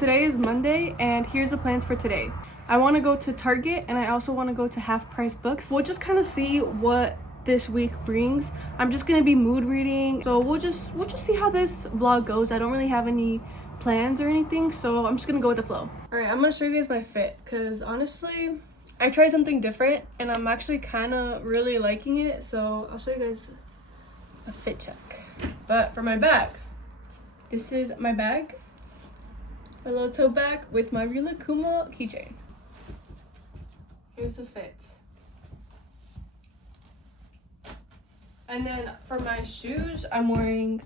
today is Monday, and here's the plans for today. I want to go to Target, and I also want to go to Half Price Books. We'll just kind of see what this week brings. I'm just gonna be mood reading, so we'll just see how this vlog goes. I don't really have any plans or anything, so I'm just gonna go with the flow. All right, I'm gonna show you guys my fit, because honestly, I tried something different, and I'm actually kind of really liking it, so I'll show you guys a fit check. But for my bag, this is my bag. My little tote bag with my Rila Kuma keychain. Here's the fit. And then for my shoes, I'm wearing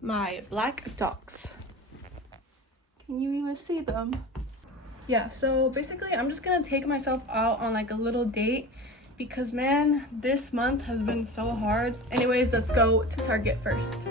my black docs. Can you even see them? Yeah, so basically I'm just gonna take myself out on like a little date because man, this month has been so hard. Anyways, let's go to Target first.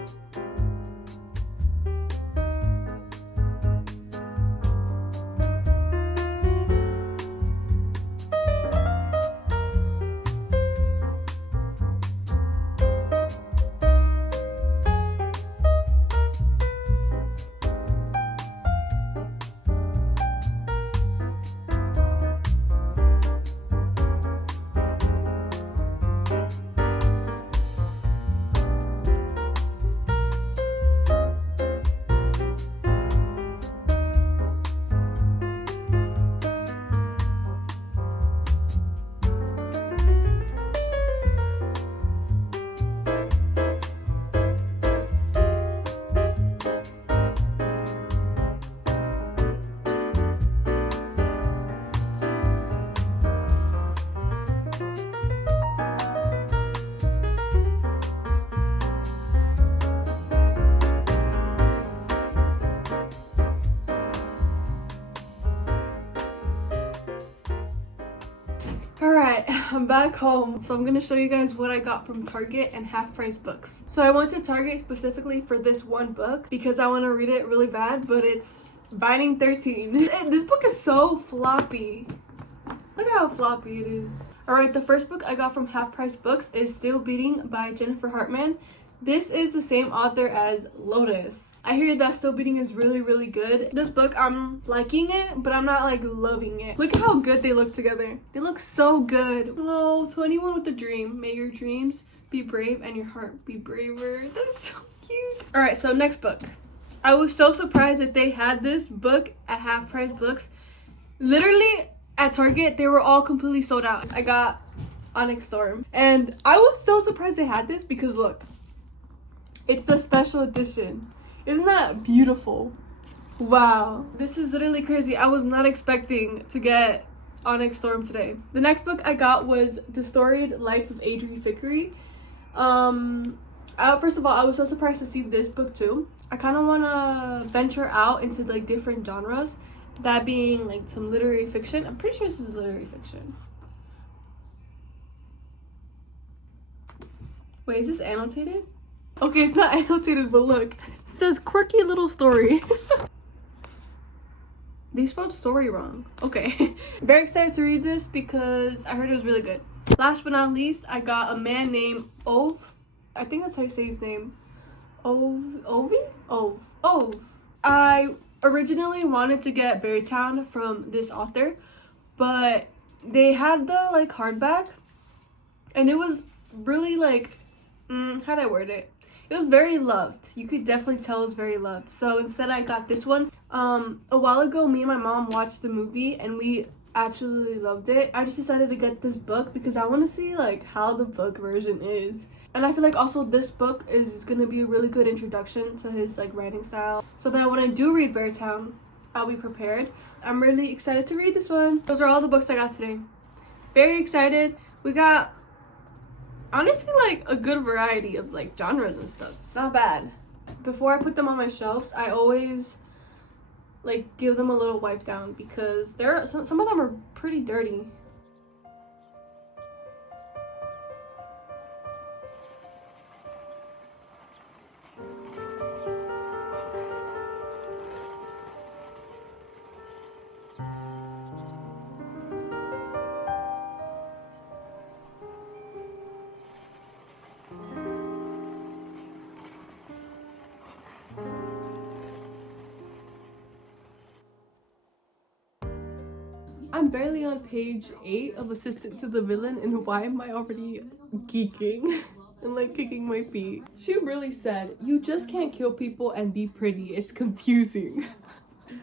Alright, I'm back home. So I'm gonna show you guys what I got from Target and Half Price Books. So I went to Target specifically for this one book because I want to read it really bad, but it's Binding 13. This book is so floppy. Look at how floppy it is. Alright, the first book I got from Half Price Books is Still Beating by Jennifer Hartman. This is the same author as Lotus. I hear that Still Beating is really, really good. This book, I'm liking it, but I'm not like loving it. Look at how good they look together. They look so good. Oh, to anyone with a dream, may your dreams be brave and your heart be braver. That's so cute. All right, so next book. I was so surprised that they had this book at Half Price Books. Literally at Target, they were all completely sold out. I got Onyx Storm, and I was so surprised they had this because look, it's the special edition. Isn't that beautiful? Wow. This is literally crazy. I was not expecting to get Onyx Storm today. The next book I got was The Storied Life of Adri Fickery. First of all, I was so surprised to see this book too. I kind of want to venture out into like different genres. That being like some literary fiction. I'm pretty sure this is literary fiction. Wait, is this annotated? Okay, it's not annotated, but look. It says quirky little story. They spelled story wrong. Okay. Very excited to read this because I heard it was really good. Last but not least, I got A Man Named Ove. I think that's how you say his name. Ove. I originally wanted to get Berrytown from this author, but they had the like hardback, and it was really like, how'd I word it? It was very loved. You could definitely tell it was very loved. So instead I got this one. A while ago, me and my mom watched the movie and we absolutely loved it. I just decided to get this book because I want to see like how the book version is. And I feel like also this book is going to be a really good introduction to his like writing style. So that when I do read Beartown, I'll be prepared. I'm really excited to read this one. Those are all the books I got today. Very excited. We got honestly like a good variety of like genres and stuff. It's not bad. Before I put them on my shelves, I always like give them a little wipe down because some of them are pretty dirty. I'm barely on page 8 of Assistant to the Villain, and why am I already geeking and like kicking my feet? She really said, you just can't kill people and be pretty. It's confusing.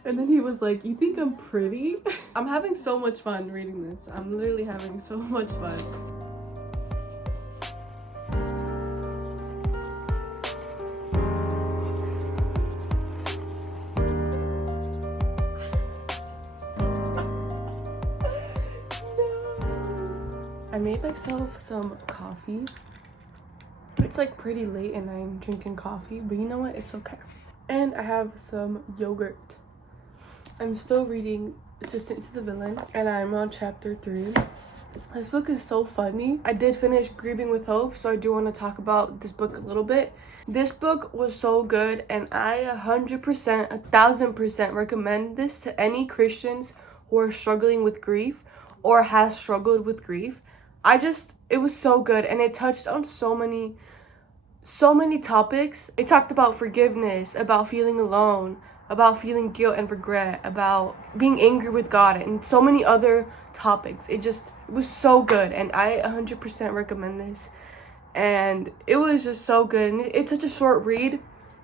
And then he was like, you think I'm pretty? I'm having so much fun reading this. I'm literally having so much fun. I made myself some coffee. It's like pretty late and I'm drinking coffee, but you know what? It's okay. And I have some yogurt. I'm still reading Assistant to the Villain and I'm on chapter 3. This book is so funny. I did finish Grieving with Hope, so I do want to talk about this book a little bit. This book was so good and I 100%, 1000% recommend this to any Christians who are struggling with grief or has struggled with grief. It was so good and it touched on so many topics. It talked about forgiveness, about feeling alone, about feeling guilt and regret, about being angry with God, and so many other topics. It was so good and I 100% recommend this. And it was just so good. And it's such a short read,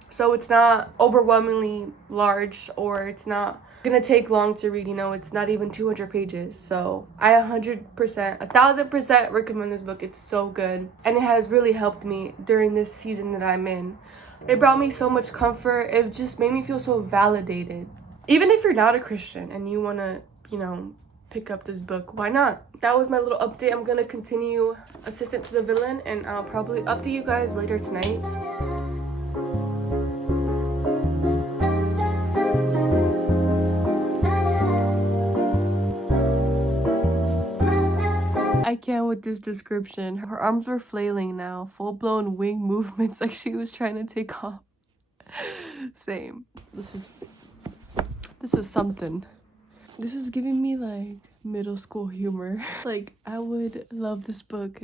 so it's not overwhelmingly large, or it's not gonna take long to read, you know. It's not even 200 pages. So I 100%, 1000% recommend this book. It's so good and it has really helped me during this season that I'm in. It brought me so much comfort. It just made me feel so validated. Even if you're not a Christian and you want to, you know, pick up this book, why not? That was my little update. I'm gonna continue Assistant to the Villain and I'll probably update you guys later tonight. I can't with this description. Her arms were flailing now, full-blown wing movements like she was trying to take off. Same. This is something. This is giving me like middle school humor. Like, I would love this book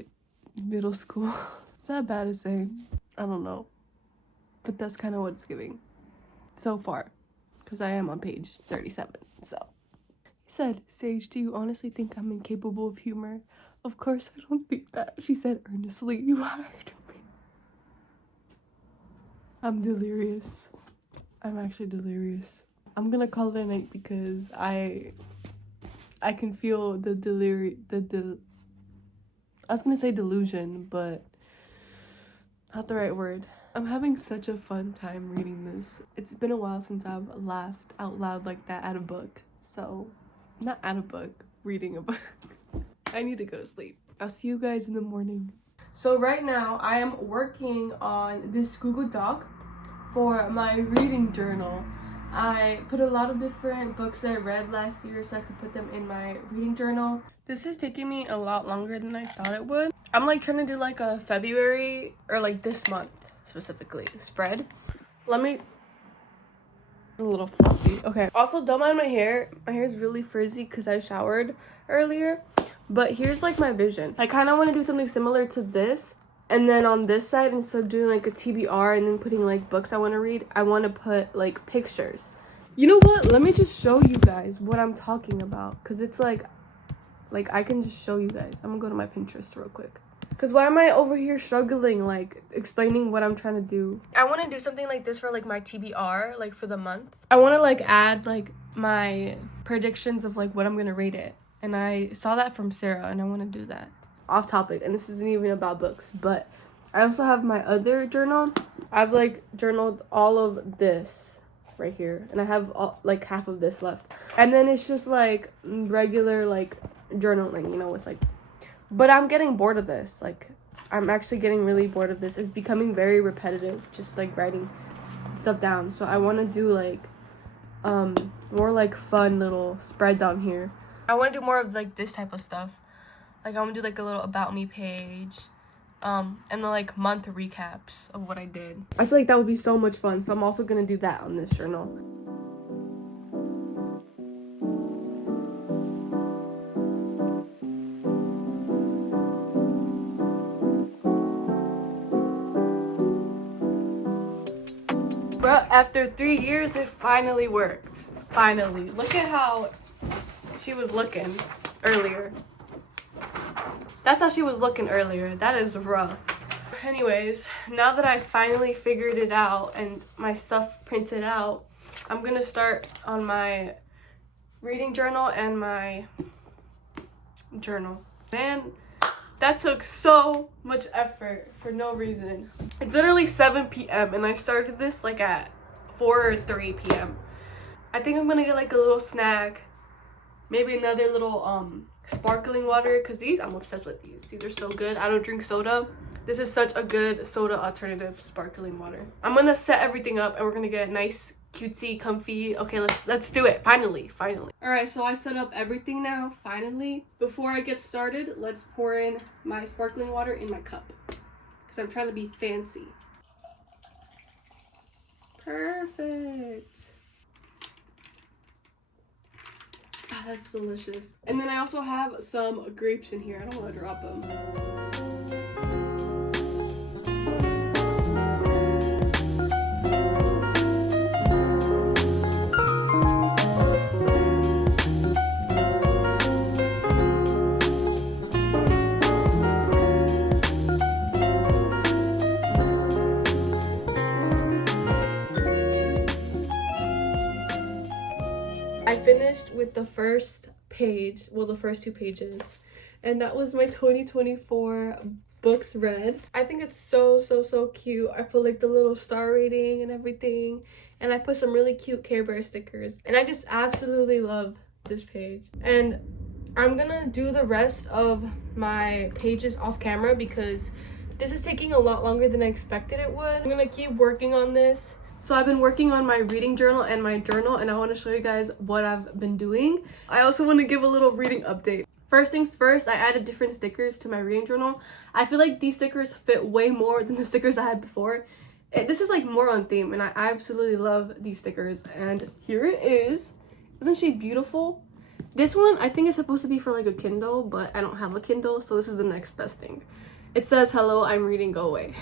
middle school. Is that bad to say? I don't know. But that's kind of what it's giving so far, because I am on page 37. So he said, Sage, do you honestly think I'm incapable of humor? Of course I don't think that, she said earnestly. You lied to me. I'm delirious. I'm actually delirious. I'm gonna call it a night because I can feel the I was gonna say delusion, but not the right word. I'm having such a fun time reading this. It's been a while since I've laughed out loud like that at a book. So, not at a book, reading a book. I need to go to sleep. I'll see you guys in the morning. So right now I am working on this Google Doc for my reading journal. I put a lot of different books that I read last year so I could put them in my reading journal. This is taking me a lot longer than I thought it would. I'm like trying to do like a February or like this month specifically spread. A little fluffy. Okay. Also, don't mind my hair. My hair is really frizzy because I showered earlier. But here's like my vision. I kind of want to do something similar to this. And then on this side, instead of doing like a TBR and then putting like books I want to read, I want to put like pictures. You know what? Let me just show you guys what I'm talking about. Because it's like I can just show you guys. I'm going to go to my Pinterest real quick. Because why am I over here struggling, like, explaining what I'm trying to do? I want to do something like this for, like, my TBR, like, for the month. I want to, like, add, like, my predictions of, like, what I'm going to rate it. And I saw that from Sarah, and I want to do that. Off topic, and this isn't even about books, but I also have my other journal. I've, like, journaled all of this right here. And I have, like, half of this left. And then it's just, like, regular, like, journaling, you know, with, like... But I'm getting bored of this. Like, I'm actually getting really bored of this. It's becoming very repetitive, just like writing stuff down. So I want to do like more like fun little spreads on here. I want to do more of like this type of stuff. Like I want to do like a little about me page, and then like month recaps of what I did. I feel like that would be so much fun. So I'm also gonna do that on this journal. But after 3 years, it finally worked. Finally. Look at how she was looking earlier. That's how she was looking earlier. That is rough. Anyways, now that I finally figured it out and my stuff printed out, I'm gonna start on my reading journal and my journal. Man, that took so much effort for no reason. It's literally 7 p.m. and I started this like at 4 or 3 p.m. I think I'm gonna get like a little snack, maybe another little sparkling water, because I'm obsessed with these. These are so good. I don't drink soda. This is such a good soda alternative, sparkling water. I'm gonna set everything up and we're gonna get nice, cutesy, comfy. Okay, let's do it. Finally. All right, so I set up everything now, finally. Before I get started, let's pour in my sparkling water in my cup, because I'm trying to be fancy. Perfect. Ah, that's delicious. And then I also have some grapes in here. I don't want to drop them. I finished with the first page, well, the first 2 pages, and that was my 2024 books read. I think it's so cute. I put like the little star rating and everything, and I put some really cute Care Bear stickers, and I just absolutely love this page. And I'm gonna do the rest of my pages off camera because this is taking a lot longer than I expected it would. I'm gonna keep working on this. So I've been working on my reading journal and my journal, and I want to show you guys what I've been doing. I also want to give a little reading update. First things first, I added different stickers to my reading journal. I feel like these stickers fit way more than the stickers I had before. This is like more on theme, and I absolutely love these stickers. And here it is. Isn't she beautiful? This one I think is supposed to be for like a Kindle, but I don't have a Kindle, so this is the next best thing. It says, "Hello, I'm reading, go away."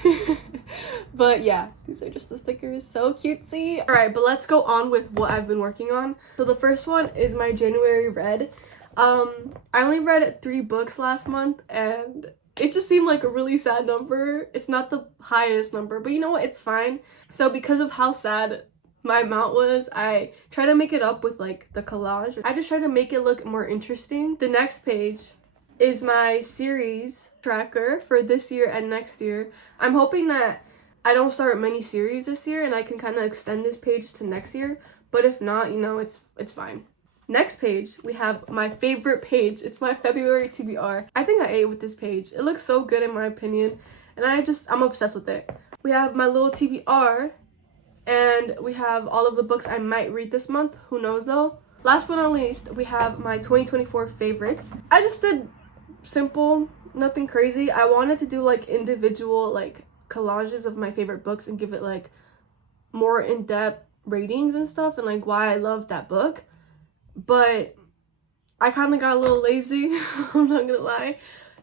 But yeah, these are just the stickers. So cutesy. All right, but let's go on with what I've been working on. So the first one is my January read. I only read 3 books last month, and it just seemed like a really sad number. It's not the highest number, but you know what? It's fine. So because of how sad my amount was, I try to make it up with like the collage. I just try to make it look more interesting. The next page is my series tracker for this year and next year. I'm hoping that I don't start many series this year and I can kind of extend this page to next year, but if not, you know, it's fine. Next page, we have my favorite page. It's my February TBR. I think I ate with this page. It looks so good in my opinion, and I'm obsessed with it. We have my little TBR, and we have all of the books I might read this month. Who knows though? Last but not least, we have my 2024 favorites. I just did simple, nothing crazy. I wanted to do like individual like collages of my favorite books and give it like more in-depth ratings and stuff and like why I love that book, but I kind of got a little lazy. I'm not gonna lie,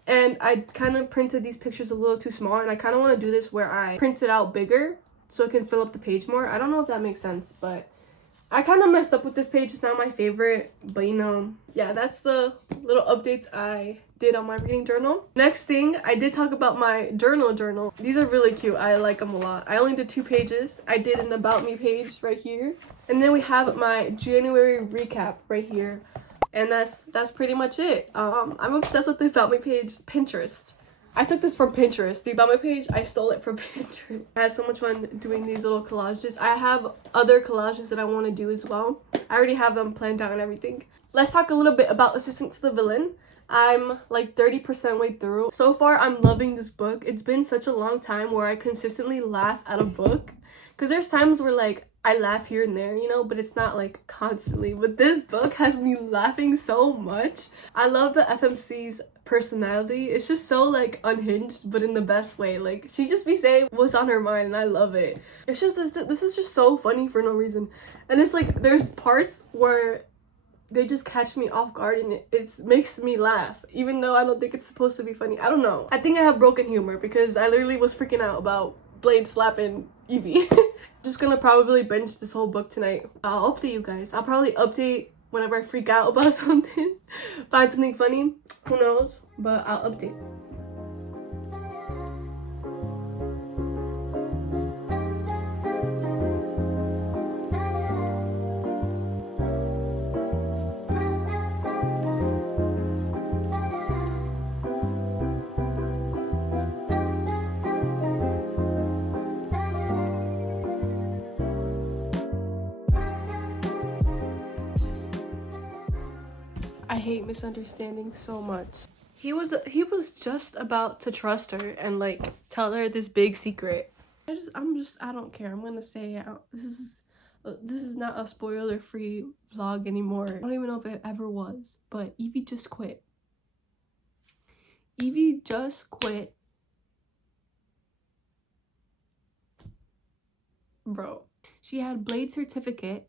and I kind of printed these pictures a little too small, and I kind of want to do this where I print it out bigger so it can fill up the page more. I don't know if that makes sense, but I kind of messed up with this page. It's not my favorite, but you know, yeah, that's the little updates I did on my reading journal. Next thing, I did talk about my journal. These are really cute. I like them a lot. I only did 2 pages. I did an about me page right here. And then we have my January recap right here. And that's pretty much it. I'm obsessed with the about me page. Pinterest. I took this from Pinterest. The about me page, I stole it from Pinterest. I had so much fun doing these little collages. I have other collages that I want to do as well. I already have them planned out and everything. Let's talk a little bit about Assistant to the Villain. I'm like 30% way through. So far, I'm loving this book. It's been such a long time where I consistently laugh at a book. Because there's times where like I laugh here and there, you know, but it's not like constantly. But this book has me laughing so much. I love the FMC's personality. It's just so like unhinged, but in the best way. Like she just be saying what's on her mind, and I love it. It's just this is just so funny for no reason. And it's like there's parts where they just catch me off guard, and it makes me laugh even though I don't think it's supposed to be funny. I don't know. I think I have broken humor because I literally was freaking out about Blade slapping Evie. Just gonna probably binge this whole book tonight. I'll update you guys. I'll probably update whenever I freak out about something, find something funny, who knows, but I'll update. I hate misunderstandings so much. He was just about to trust her and like tell her this big secret. I don't care. I'm gonna say it out. This is not a spoiler-free vlog anymore. I don't even know if it ever was, but Evie just quit. Evie just quit. Bro, she had Blade's certificate.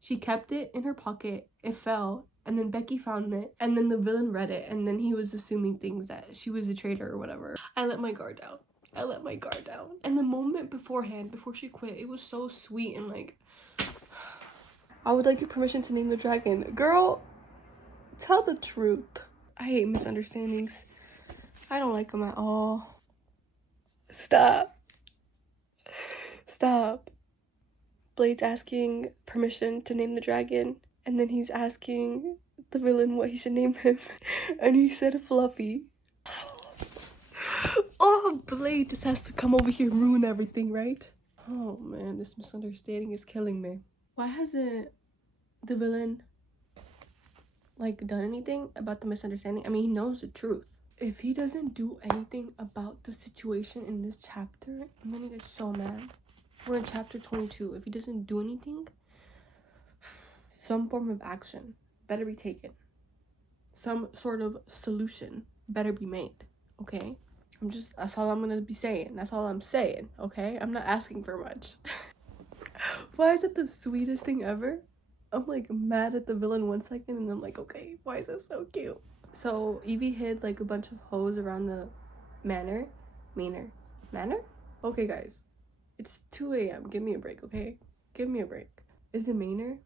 She kept it in her pocket. It fell. And then Becky found it, and then the villain read it, and then he was assuming things that she was a traitor or whatever. I let my guard down. And the moment beforehand, before she quit, it was so sweet and like, I would like your permission to name the dragon. Girl, tell the truth. I hate misunderstandings. I don't like them at all. Stop. Blade's asking permission to name the dragon. And then he's asking the villain what he should name him. And he said Fluffy. Oh, Blade just has to come over here and ruin everything, right? Oh man, this misunderstanding is killing me. Why hasn't the villain like done anything about the misunderstanding? I mean, he knows the truth. If he doesn't do anything about the situation in this chapter, I'm gonna get so mad. We're in chapter 22. If he doesn't do anything, some form of action better be taken. Some sort of solution better be made, okay? That's all I'm gonna be saying. That's all I'm saying, okay? I'm not asking for much. Why is it the sweetest thing ever? I'm like mad at the villain 1 second and I'm like, okay, why is it so cute? So Evie hid like a bunch of hoes around the manor? Okay guys, it's 2 a.m. Give me a break, okay? Give me a break. Is it manor?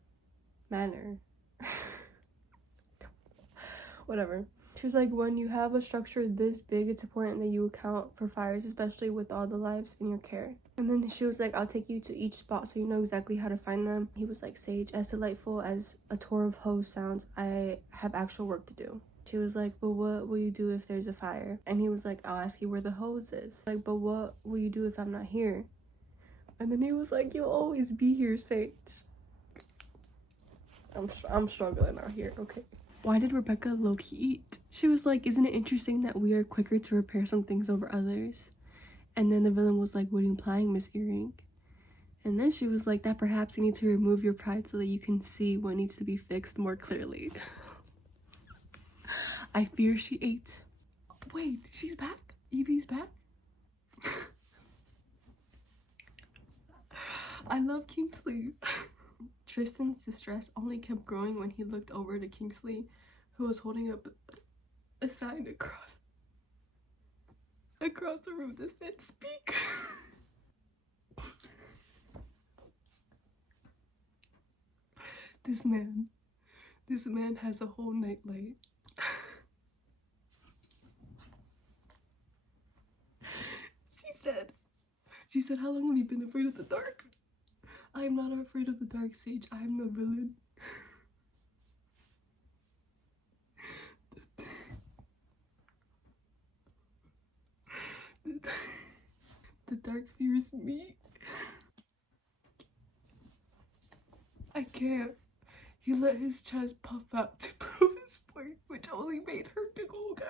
Whatever. She was like, when you have a structure this big, it's important that you account for fires, especially with all the lives in your care. And then she was like, I'll take you to each spot so you know exactly how to find them. He was like, Sage, as delightful as a tour of hoes sounds, I have actual work to do. She was like, but what will you do if there's a fire? And he was like, I'll ask you where the hose is. Like, but what will you do if I'm not here? And then he was like, you'll always be here, Sage. I'm struggling out here, okay? Why did Rebecca low-key eat? She was like, isn't it interesting that we are quicker to repair some things over others? And then the villain was like, what are you implying, Miss Earring? And then she was like, that perhaps you need to remove your pride so that you can see what needs to be fixed more clearly. I fear she ate. Wait, she's back? Evie's back? I love Kingsley. Tristan's distress only kept growing when he looked over to Kingsley, who was holding up a sign across the room that said, speak. This man has a whole nightlight. She said, how long have you been afraid of the dark? I am not afraid of the dark, Sage. I am the villain. The dark fears me. I can't. He let his chest puff out to prove his point, which only made her giggle again.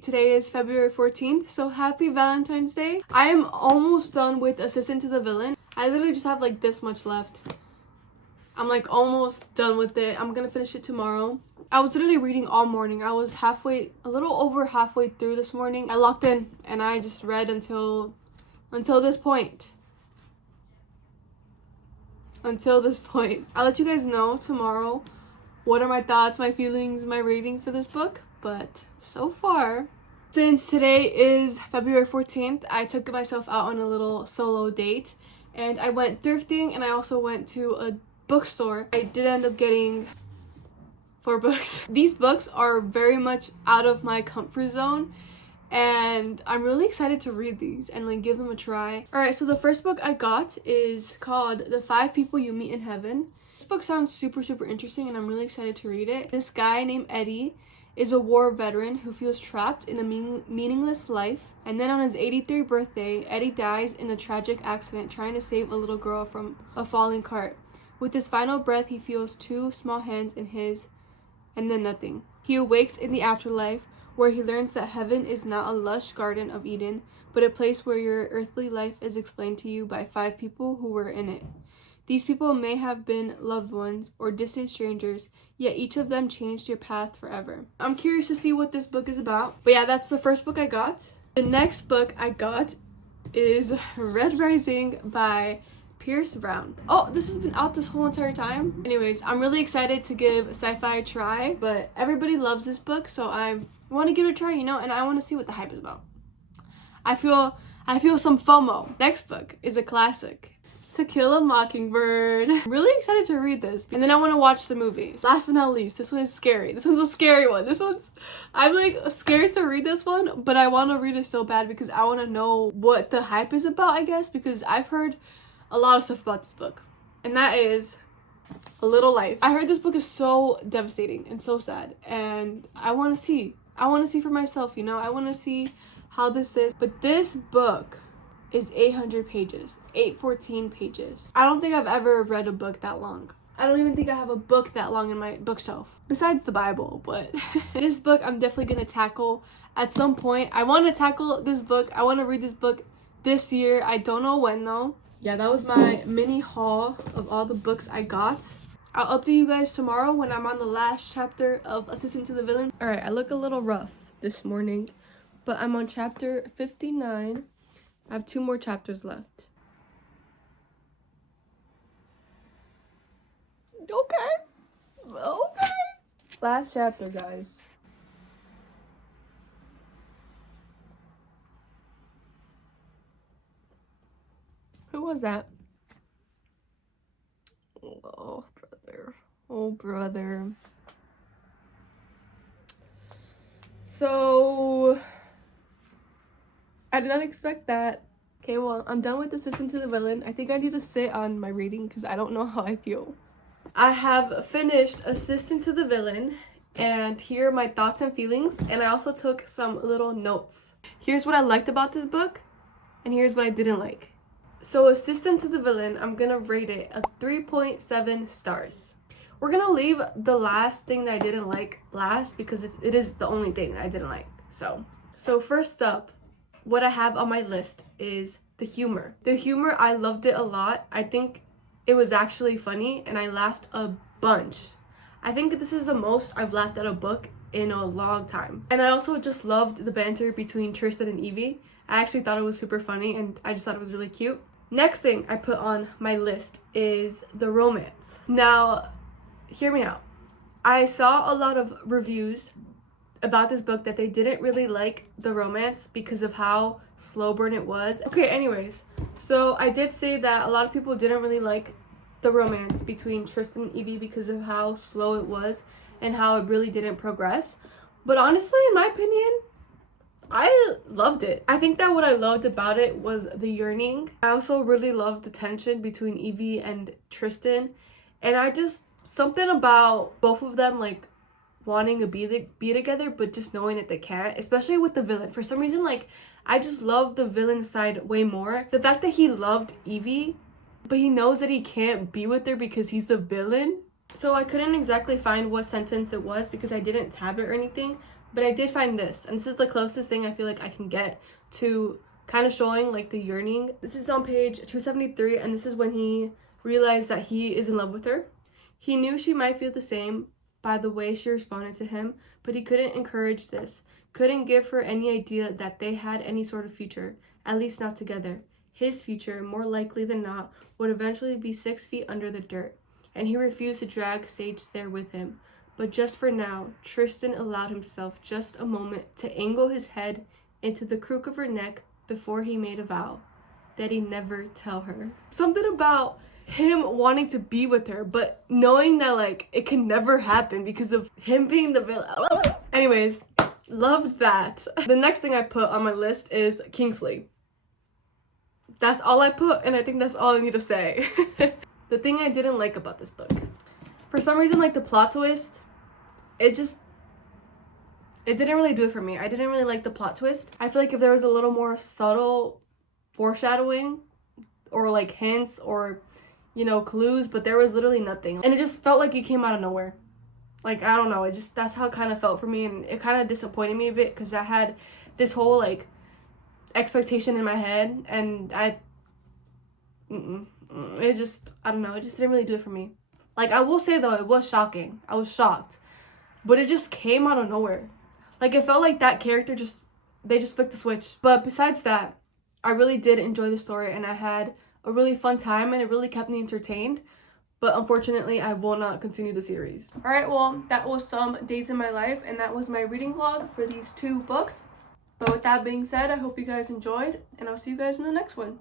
Today is February 14th, so happy Valentine's Day. I am almost done with Assistant to the Villain. I literally just have like this much left. I'm like almost done with it. I'm gonna finish it tomorrow. I was literally reading all morning. I was a little over halfway through this morning. I locked in and I just read until this point. I'll let you guys know tomorrow what are my thoughts, my feelings, my rating for this book. But so far, since today is February 14th, I took myself out on a little solo date. And I went thrifting and I also went to a bookstore, I did end up getting 4 books. These books are very much out of my comfort zone, and I'm really excited to read these and like give them a try. Alright, so the first book I got is called The 5 People You Meet in Heaven. This book sounds super interesting, and I'm really excited to read it. This guy named Eddie is a war veteran who feels trapped in a meaningless life, and then on his 83rd birthday, Eddie dies in a tragic accident trying to save a little girl from a falling cart. With his final breath, he feels 2 small hands in his, and then nothing. He awakes in the afterlife, where he learns that heaven is not a lush garden of Eden, but a place where your earthly life is explained to you by 5 people who were in it. These people may have been loved ones or distant strangers, yet each of them changed your path forever. I'm curious to see what this book is about. But yeah, that's the first book I got. The next book I got is Red Rising by Pierce Brown. Oh, this has been out this whole entire time. Anyways, I'm really excited to give sci-fi a try, but everybody loves this book, so I want to give it a try, you know, and I want to see what the hype is about. I feel some FOMO. Next book is a classic, To Kill a Mockingbird. I'm really excited to read this, and then I want to watch the movies. Last but not least, this one is scary. This one's a scary one. I'm like scared to read this one, but I want to read it so bad because I want to know what the hype is about, I guess, because I've heard a lot of stuff about this book, and that is A Little Life. I heard this book is so devastating and so sad, and I want to see for myself, you know. I want to see how this is. But this book is 800 pages, 814 pages. I don't think I've ever read a book that long. I don't even think I have a book that long in my bookshelf, besides the Bible. But this book I'm definitely gonna tackle at some point. I want to tackle this book. I want to read this book this year. I don't know when though. Yeah, that was my mini haul of all the books I got. I'll update you guys tomorrow when I'm on the last chapter of Assistant to the Villain. Alright, I look a little rough this morning, but I'm on chapter 59. I have 2 more chapters left. Okay. Last chapter, guys. Who was that? Oh, brother. Oh, brother. So, I did not expect that. Okay, well, I'm done with Assistant to the Villain. I think I need to sit on my reading because I don't know how I feel. I have finished Assistant to the Villain, and here are my thoughts and feelings, and I also took some little notes. Here's what I liked about this book, and here's what I didn't like. So Assistant to the Villain, I'm gonna rate it a 3.7 stars. We're gonna leave the last thing that I didn't like last because it is the only thing that I didn't like. So first up, what I have on my list is the humor. The humor, I loved it a lot. I think it was actually funny, and I laughed a bunch. I think this is the most I've laughed at a book in a long time. And I also just loved the banter between Tristan and Evie. I actually thought it was super funny, and I just thought it was really cute. Next thing I put on my list is the romance. Now, hear me out. I saw a lot of reviews about this book that they didn't really like the romance because of how slow burn it was. Okay, anyways, so I did say that a lot of people didn't really like the romance between Tristan and Evie because of how slow it was and how it really didn't progress. But honestly, in my opinion, I loved it. I think that what I loved about it was the yearning. I also really loved the tension between Evie and Tristan, and I just, something about both of them like wanting to be together but just knowing that they can't, especially with the villain. For some reason, like, I just love the villain side way more. The fact that he loved Evie but he knows that he can't be with her because he's the villain. So I couldn't exactly find what sentence it was because I didn't tab it or anything, but I did find this, and this is the closest thing I feel like I can get to kind of showing like the yearning. This is on page 273, and this is when he realized that he is in love with her. He knew she might feel the same by the way she responded to him, but he couldn't encourage this, couldn't give her any idea that they had any sort of future, at least not together. His future, more likely than not, would eventually be 6 feet under the dirt, and he refused to drag Sage there with him. But just for now, Tristan allowed himself just a moment to angle his head into the crook of her neck before he made a vow that he'd never tell her. Something about him wanting to be with her, but knowing that like it can never happen because of him being the villain. Anyways, loved that. The next thing I put on my list is Kingsley. That's all I put, and I think that's all I need to say. The thing I didn't like about this book, for some reason, like the plot twist, it didn't really do it for me. I didn't really like the plot twist. I feel like if there was a little more subtle foreshadowing or like hints or, you know, clues, but there was literally nothing. And it just felt like it came out of nowhere. Like, I don't know, that's how it kind of felt for me, and it kind of disappointed me a bit because I had this whole like expectation in my head, and I don't know, it just didn't really do it for me. Like, I will say though, it was shocking. I was shocked, but it just came out of nowhere. Like, it felt like that character they just flicked the switch. But besides that, I really did enjoy the story, and I had a really fun time, and it really kept me entertained. But unfortunately, I will not continue the series. Alright, well, that was some days in my life, and that was my reading vlog for these 2 books. But with that being said, I hope you guys enjoyed, and I'll see you guys in the next one.